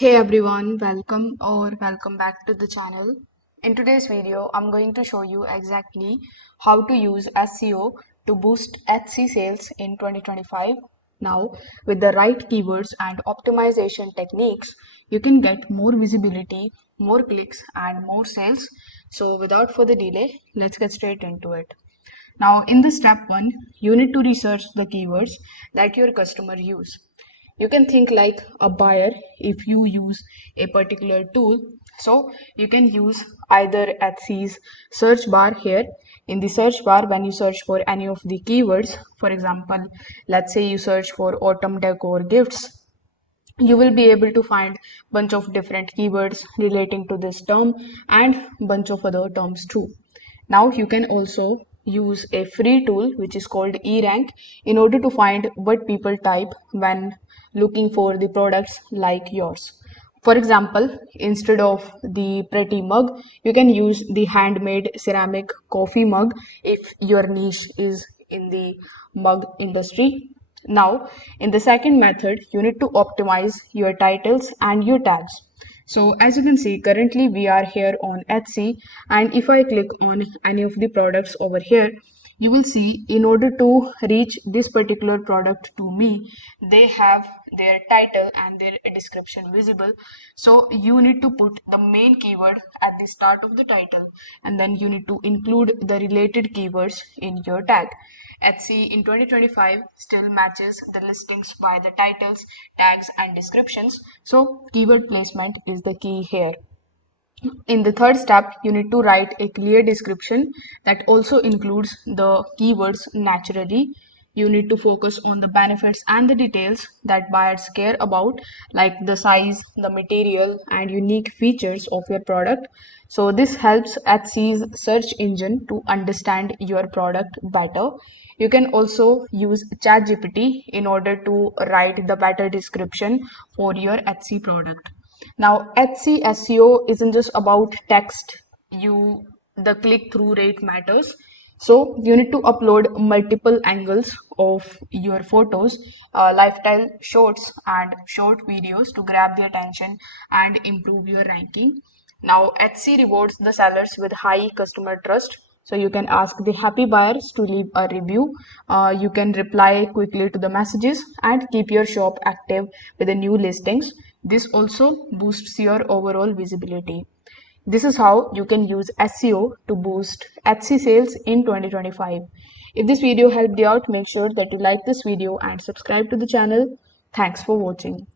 Hey everyone, welcome back to the channel. In today's video, I'm going to show you exactly how to use SEO to boost Etsy sales in 2025. Now, with the right keywords and optimization techniques, you can get more visibility, more clicks, and more sales. So, without further delay, let's get straight into it. Now, in the step one, you need to research the keywords that your customer use. You can think like a buyer if you use a particular tool. So you can use either Etsy's search bar here. In the search bar, when you search for any of the keywords, for example, let's say you search for autumn decor gifts, you will be able to find bunch of different keywords relating to this term and bunch of other terms too. Now you can also use a free tool which is called eRank in order to find what people type when looking for the products like yours. For example, instead of the pretty mug, you can use the handmade ceramic coffee mug if your niche is in the mug industry. Now, in the second method, you need to optimize your titles and your tags. So as you can see, currently we are here on Etsy, and if I click on any of the products over here, you will see in order to reach this particular product to me, they have their title and their description visible. So you need to put the main keyword at the start of the title, and then you need to include the related keywords in your tag. Etsy in 2025 still matches the listings by the titles, tags, and descriptions. So keyword placement is the key here. In the third step, you need to write a clear description that also includes the keywords naturally. You need to focus on the benefits and the details that buyers care about, like the size, the material, and unique features of your product. So, this helps Etsy's search engine to understand your product better. You can also use ChatGPT in order to write the better description for your Etsy product. Now, Etsy SEO isn't just about text. The click-through rate matters. So you need to upload multiple angles of your photos, lifestyle shots and short videos to grab the attention and improve your ranking. Now, Etsy rewards the sellers with high customer trust. So you can ask the happy buyers to leave a review. You can reply quickly to the messages and keep your shop active with the new listings. This also boosts your overall visibility. This is how you can use SEO to boost Etsy sales in 2025. If this video helped you out, make sure that you like this video and subscribe to the channel. Thanks for watching.